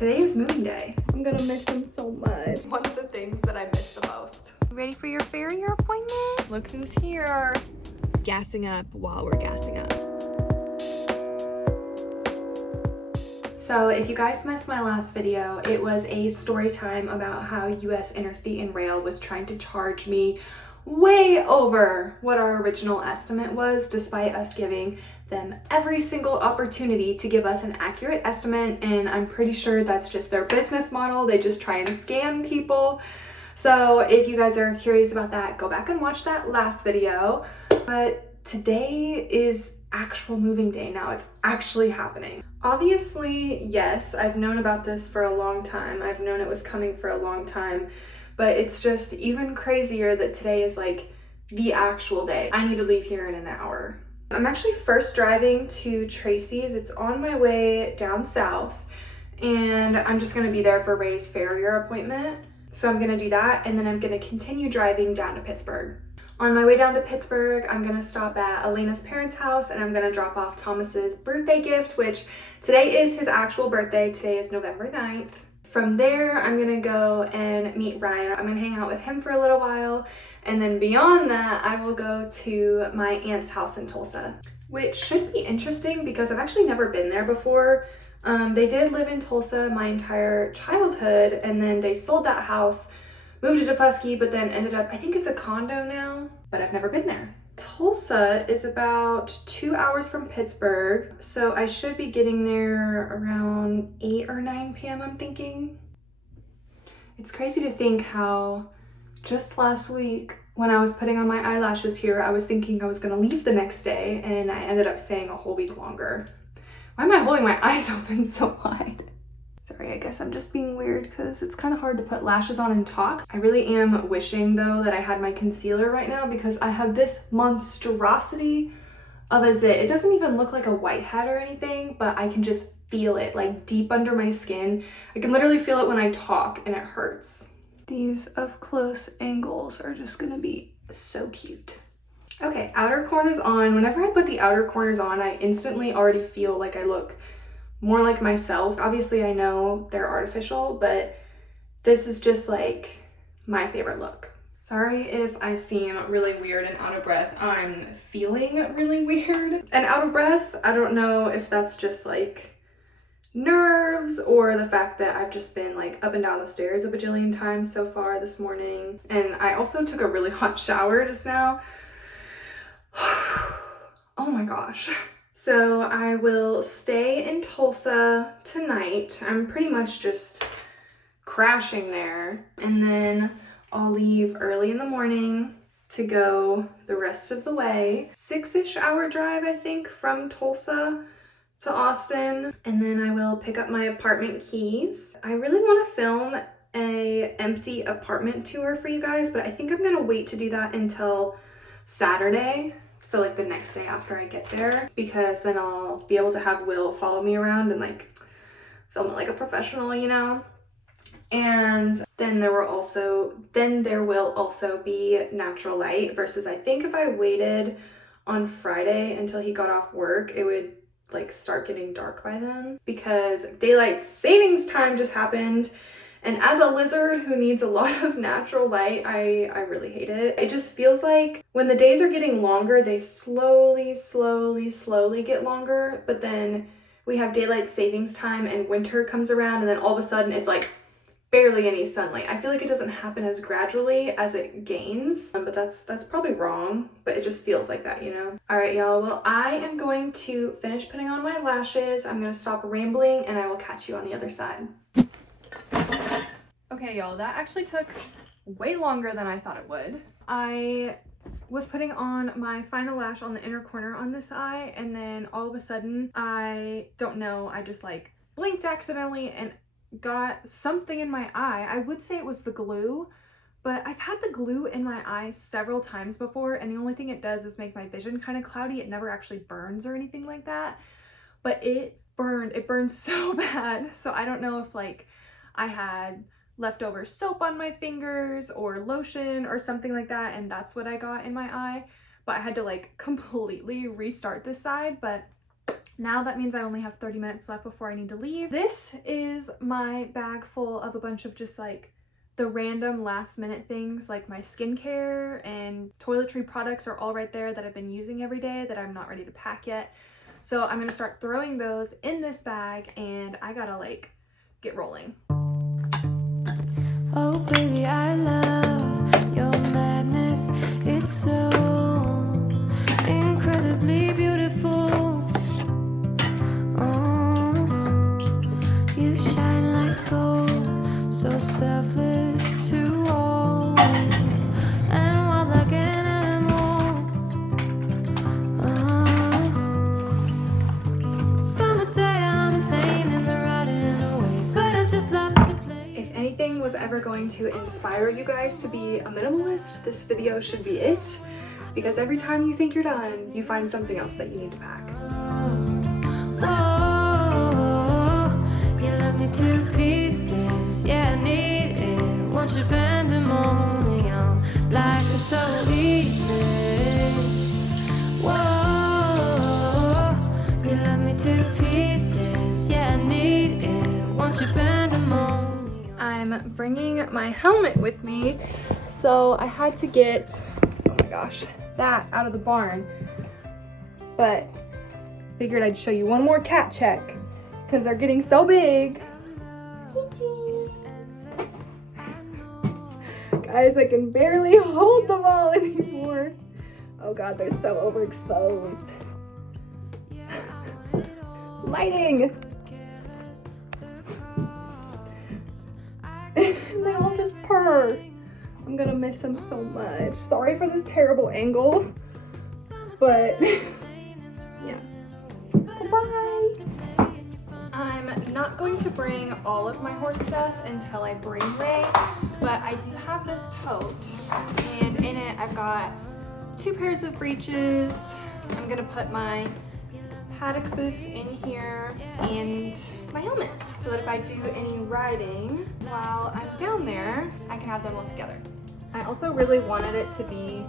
today is moving day. I'm gonna miss him so much. One of the things that I miss the most. Ready for your farrier appointment? Look who's here. Gassing up while we're gassing up. So if you guys missed my last video, it was a story time about how US Interstate and Rail was trying to charge me way over what our original estimate was, despite us giving them every single opportunity to give us an accurate estimate. And I'm pretty sure that's just their business model. They just try and scam people. So if you guys are curious about that, go back and watch that last video. But today is actual moving day now. It's actually happening. Obviously, yes, I've known about this for a long time. I've known it was coming for a long time, but it's just even crazier that today is like the actual day. I need to leave here in an hour. I'm actually first driving to Tracy's. It's on my way down south, and I'm just gonna be there for Ray's farrier appointment. So I'm gonna do that, and then I'm gonna continue driving down to Pittsburgh. On my way down to Pittsburgh, I'm gonna stop at Elena's parents' house, and I'm gonna drop off Thomas's birthday gift, which today is his actual birthday. Today is November 9th. From there, I'm gonna go and meet Ryan. I'm gonna hang out with him for a little while, and then beyond that, I will go to my aunt's house in Tulsa, which should be interesting because I've actually never been there before. They did live in Tulsa my entire childhood, and then they sold that house, moved to Defusky, but then ended up, I think it's a condo now, but I've never been there. Tulsa is about 2 hours from Pittsburgh, so I should be getting there around 8 or 9 p.m. I'm thinking. It's crazy to think how just last week when I was putting on my eyelashes here, I was thinking I was gonna leave the next day, and I ended up staying a whole week longer. Why am I holding my eyes open so wide? Sorry, I guess I'm just being weird because it's kind of hard to put lashes on and talk. I really am wishing though that I had my concealer right now because I have this monstrosity of a zit. It doesn't even look like a whitehead or anything, but I can just feel it like deep under my skin. I can literally feel it when I talk and it hurts. These up close angles are just gonna be so cute. Okay, outer corners on. Whenever I put the outer corners on, I instantly already feel like I look more like myself. Obviously, I know they're artificial, but this is just like my favorite look. Sorry if I seem really weird and out of breath. I'm feeling really weird and out of breath. I don't know if that's just like nerves or the fact that I've just been like up and down the stairs a bajillion times so far this morning. And I also took a really hot shower just now. Oh my gosh. So I will stay in Tulsa tonight. I'm pretty much just crashing there. And then I'll leave early in the morning to go the rest of the way. 6-ish hour drive, I think, from Tulsa to Austin. And then I will pick up my apartment keys. I really want to film a empty apartment tour for you guys, but I think I'm gonna wait to do that until Saturday. So like the next day after I get there, because then I'll be able to have Will follow me around and like film it like a professional, you know? And then there will also be natural light versus I think if I waited on Friday until he got off work, it would like start getting dark by then because daylight savings time just happened. And as a lizard who needs a lot of natural light, I really hate it. It just feels like when the days are getting longer, they slowly get longer. But then we have daylight savings time and winter comes around, and then all of a sudden it's like barely any sunlight. I feel like it doesn't happen as gradually as it gains, but that's probably wrong, but it just feels like that, you know? All right, y'all. Well, I am going to finish putting on my lashes. I'm gonna stop rambling and I will catch you on the other side. Okay, y'all, that actually took way longer than I thought it would. I was putting on my final lash on the inner corner on this eye, and then all of a sudden, I don't know, I just like blinked accidentally and got something in my eye. I would say it was the glue, but I've had the glue in my eye several times before, and the only thing it does is make my vision kind of cloudy. It never actually burns or anything like that, but it burned so bad. So I don't know if like I had leftover soap on my fingers or lotion or something like that, and that's what I got in my eye. But I had to like completely restart this side, but Now that means I only have 30 minutes left before I need to leave. This is my bag full of a bunch of just like the random last minute things, like my skincare and toiletry products are all right there that I've been using every day that I'm not ready to pack yet. So I'm gonna start throwing those in this bag and I gotta like get rolling. Oh baby, I love your madness. It's so incredibly beautiful. Oh, you shine like gold, so selfless to all, and wild like an animal. Some would say I'm insane in the right in a way, but I just love to play. If anything was ever going to inspire you guys to be a minimalist, this video should be it. Because every time you think you're done, you find something else that you need to pack. You love me to pieces, yeah, I need it. Want your pandemonium, life is so easy. Whoa, you love me to pieces, yeah, I need it. Want your pandemonium. I'm bringing my helmet with me, so I had to get, oh my gosh, that out of the barn. But figured I'd show you one more cat check because they're getting so big. Guys, I can barely hold them all anymore. Oh god, they're so overexposed. Lighting! They all just purr. I'm gonna miss them so much. Sorry for this terrible angle, but yeah. Goodbye! I'm not going to bring all of my horse stuff until I bring Ray, but I do have this tote, and in it I've got 2 pairs of breeches. I'm gonna put my paddock boots in here and my helmet, so that if I do any riding while I'm down there, I can have them all together. I also really wanted it to be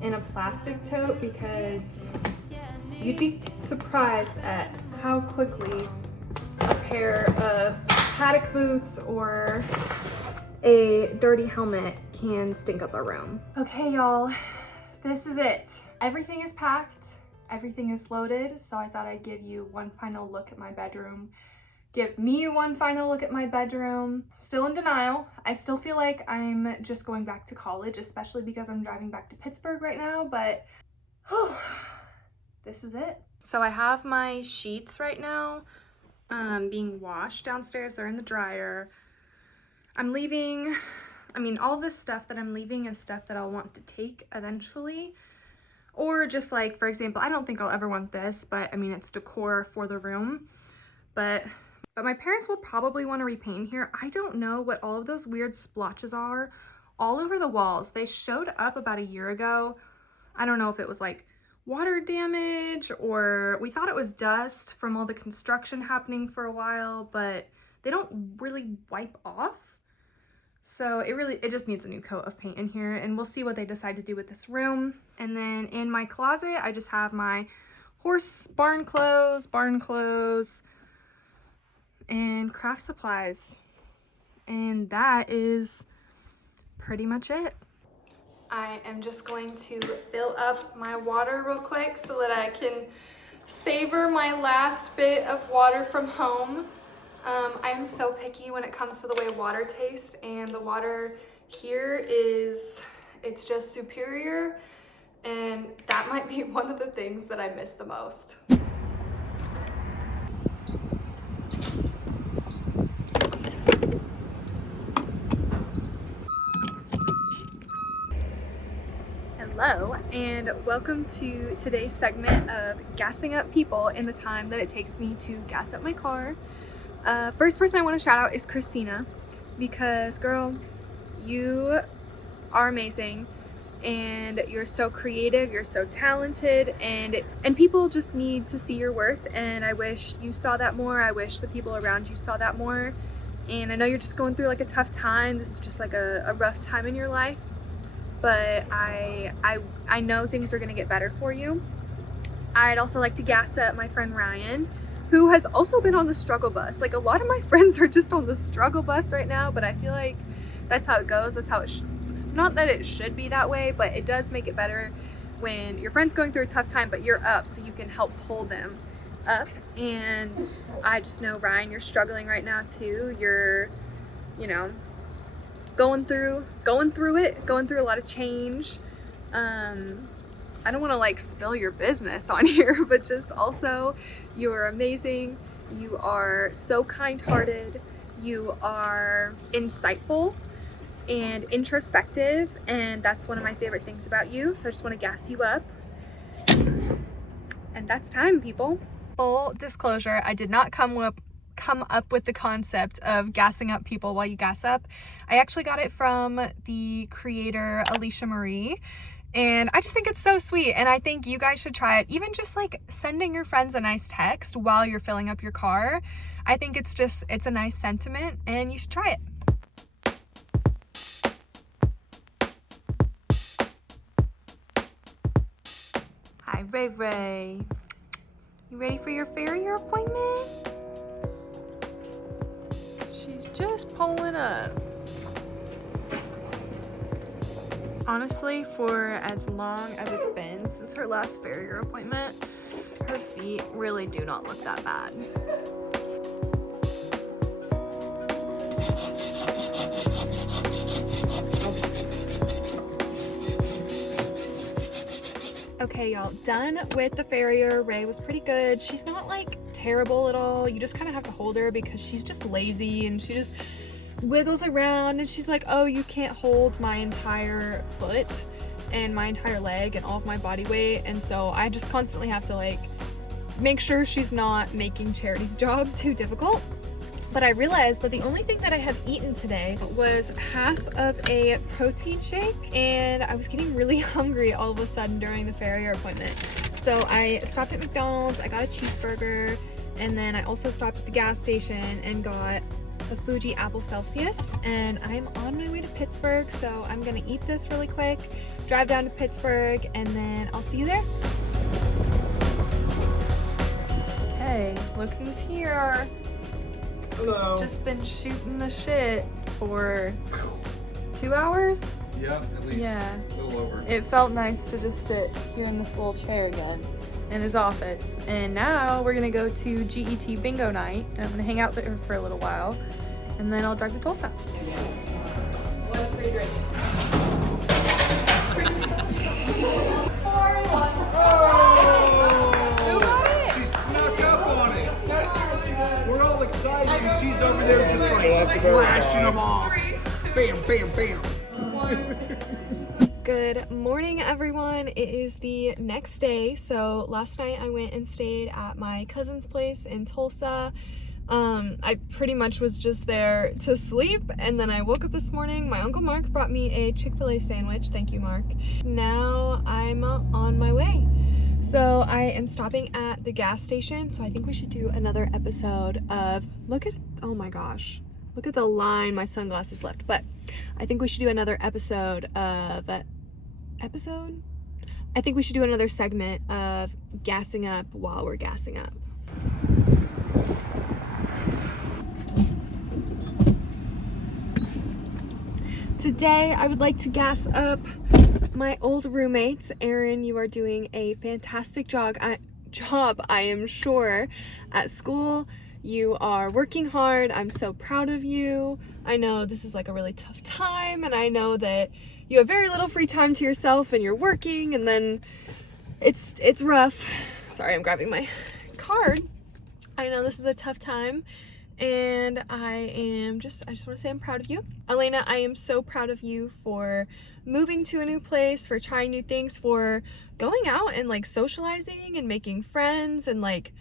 in a plastic tote because you'd be surprised at how quickly a pair of paddock boots or a dirty helmet can stink up a room. Okay, y'all, this is it. Everything is packed, everything is loaded, so I thought I'd give you one final look at my bedroom. Give me one final look at my bedroom. Still in denial. I still feel like I'm just going back to college, especially because I'm driving back to Pittsburgh right now, but this is it. So I have my sheets right now being washed downstairs. They're in the dryer. I'm leaving, all of this stuff that I'm leaving is stuff that I'll want to take eventually. Or just like, for example, I don't think I'll ever want this, but it's decor for the room. But my parents will probably want to repaint here. I don't know what all of those weird splotches are all over the walls. They showed up about a year ago. I don't know if it was like water damage or we thought it was dust from all the construction happening for a while, but they don't really wipe off. So it just needs a new coat of paint in here, and we'll see what they decide to do with this room. And then in my closet, I just have my horse barn clothes, and craft supplies. And that is pretty much it. I am just going to fill up my water real quick so that I can savor my last bit of water from home. I am so picky when it comes to the way water tastes, and the water here it's just superior, and that might be one of the things that I miss the most. Hello, and welcome to today's segment of gassing up people in the time that it takes me to gas up my car. First person I want to shout out is Christina, because girl, you are amazing and you're so creative, you're so talented, and people just need to see your worth, and I wish you saw that more. I wish the people around you saw that more. And I know you're just going through like a tough time. This is just like a rough time in your life, but I know things are gonna get better for you. I'd also like to gas up my friend Ryan, who has also been on the struggle bus. Like, a lot of my friends are just on the struggle bus right now, but I feel like that's how it goes. That's how it not that it should be that way, but it does make it better when your friend's going through a tough time, but you're up so you can help pull them up. And I just know, Ryan, you're struggling right now too. You're, you know, going through a lot of change. I don't want to like spill your business on here, but just also, you're amazing. You are so kind-hearted. You are insightful and introspective, and that's one of my favorite things about you. So I just want to gas you up. And that's time, people. Full disclosure, I did not come up with the concept of gassing up people while you gas up. I actually got it from the creator Alisha Marie, and I just think it's so sweet, and I think you guys should try it. Even just like sending your friends a nice text while you're filling up your car. I think it's a nice sentiment, and you should try it. Hi, Ray Ray. You ready for your farrier appointment? She's just pulling up. Honestly, for as long as it's been since her last farrier appointment, her feet really do not look that bad. Okay, y'all, done with the farrier. Ray was pretty good. She's not like terrible at all. You just kind of have to hold her because she's just lazy, and she just wiggles around, and she's like, oh, you can't hold my entire foot and my entire leg and all of my body weight. And so I just constantly have to like make sure she's not making Charity's job too difficult. But I realized that the only thing that I have eaten today was half of a protein shake, and I was getting really hungry all of a sudden during the farrier appointment. So I stopped at McDonald's, I got a cheeseburger, and then I also stopped at the gas station and got a Fuji apple Celsius, and I'm on my way to Pittsburgh, so I'm gonna eat this really quick, drive down to Pittsburgh, and then I'll see you there. Okay, look who's here. Hello. Just been shooting the shit for 2 hours? Yeah, at least. Yeah. A little over. It felt nice to just sit here in this little chair again in his office. And now we're gonna go to GET bingo night, and I'm gonna hang out there for a little while, and then I'll drive to Tulsa. She snuck up on us. We're all excited, and she's over there just like flashing them off. Bam, bam, bam. Good morning, everyone. It is the next day. So last night I went and stayed at my cousin's place in Tulsa. I pretty much was just there to sleep, and then I woke up this morning. My Uncle Mark brought me a Chick-fil-A sandwich. Thank you, Mark. Now I'm on my way. So I am stopping at the gas station, so I think we should do another episode of, oh my gosh, look at the line my sunglasses left. But I think we should do another episode of, I think we should do another segment of gassing up while we're gassing up. Today, I would like to gas up my old roommates. Erin, you are doing a fantastic job, I am sure, at school. You are working hard. I'm so proud of you. I know this is like a really tough time, and I know that you have very little free time to yourself, and you're working, and then it's rough. Sorry, I'm grabbing my card. I know this is a tough time, and I just want to say I'm proud of you. Elena, I am so proud of you for moving to a new place, for trying new things, for going out and like socializing and making friends, and like,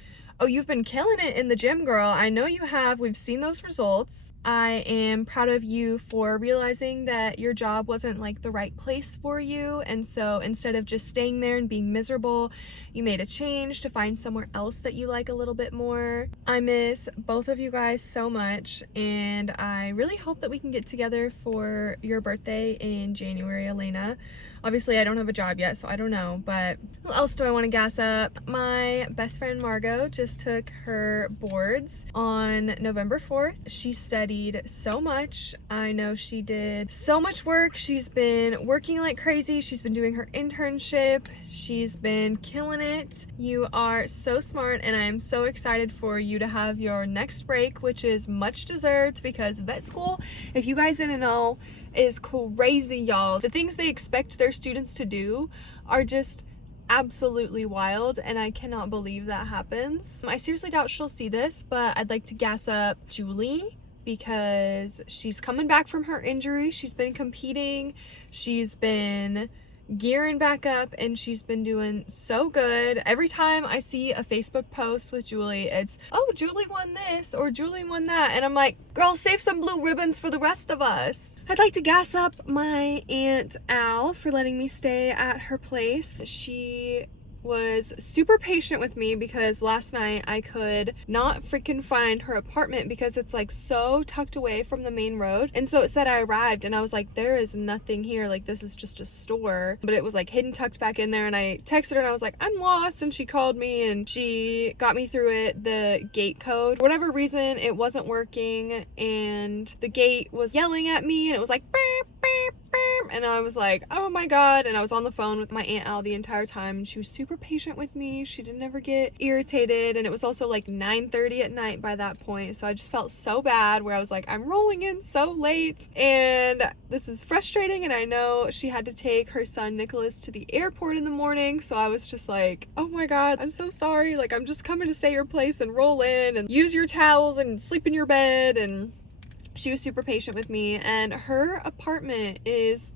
Oh, you've been killing it in the gym, girl. I know you have. We've seen those results. I am proud of you for realizing that your job wasn't like the right place for you. And so instead of just staying there and being miserable, you made a change to find somewhere else that you like a little bit more. I miss both of you guys so much. And I really hope that we can get together for your birthday in January, Elena. Obviously, I don't have a job yet, so I don't know, but who else do I want to gas up? My best friend Margot just took her boards on November 4th. She studied so much. I know she did so much work. She's been working like crazy. She's been doing her internship. She's been killing it. You are so smart, and I am so excited for you to have your next break, which is much deserved because vet school, if you guys didn't know, is crazy, y'all. The things they expect their students to do are just absolutely wild, and I cannot believe that happens. I seriously doubt she'll see this, but I'd like to gas up Julie because she's coming back from her injury. She's been competing, she's been gearing back up, and she's been doing so good. Every time I see a Facebook post with Julie, it's, oh, Julie won this or Julie won that, and I'm like, girl, save some blue ribbons for the rest of us. I'd like to gas up my Aunt Al for letting me stay at her place. She was super patient with me because last night I could not freaking find her apartment because it's like so tucked away from the main road. And so it said I arrived and I was like, there is nothing here, like this is just a store, but it was like hidden, tucked back in there. And I texted her and I was like, I'm lost, and she called me and she got me through it. The gate code, for whatever reason, it wasn't working and the gate was yelling at me and it was like beep, beep, beep. And I was like, oh my god. And I was on the phone with my Aunt Al the entire time and she was super patient with me. She didn't ever get irritated, and it was also like 9:30 at night by that point, so I just felt so bad where I was like, I'm rolling in so late and this is frustrating. And I know she had to take her son Nicholas to the airport in the morning, so I was just like, oh my god, I'm so sorry, like I'm just coming to stay at your place and roll in and use your towels and sleep in your bed. And she was super patient with me, and her apartment is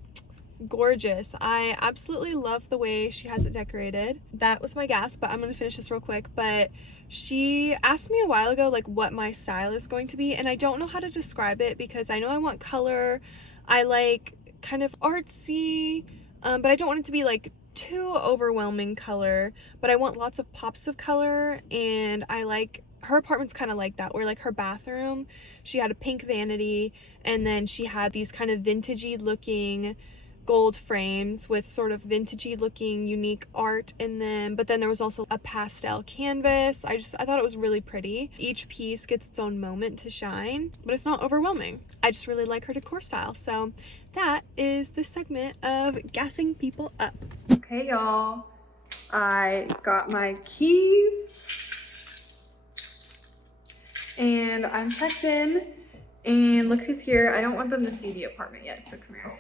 gorgeous. I absolutely love the way she has it decorated. That was my gas, but I'm gonna finish this real quick. But she asked me a while ago like what my style is going to be, and I don't know how to describe it because I know I want color. I like kind of artsy, but I don't want it to be like too overwhelming color, but I want lots of pops of color. And I like her apartment's kind of like that, where like her bathroom, she had a pink vanity, and then she had these kind of vintagey looking gold frames with sort of vintagey looking unique art in them, but then there was also a pastel canvas. I thought it was really pretty. Each piece gets its own moment to shine, but it's not overwhelming. I just really like her decor style. So that is the segment of gassing people up. Okay, y'all, I got my keys and I'm checked in, and look who's here. I don't want them to see the apartment yet, so come here.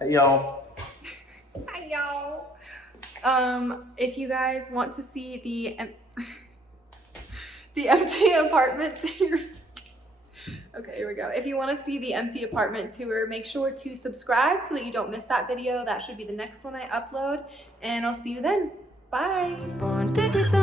Hey y'all. Hi y'all. If you guys want to see the empty apartment tour, okay, here we go. If you want to see the empty apartment tour, make sure to subscribe so that you don't miss that video. That should be the next one I upload, and I'll see you then. Bye. Born, take me somewhere.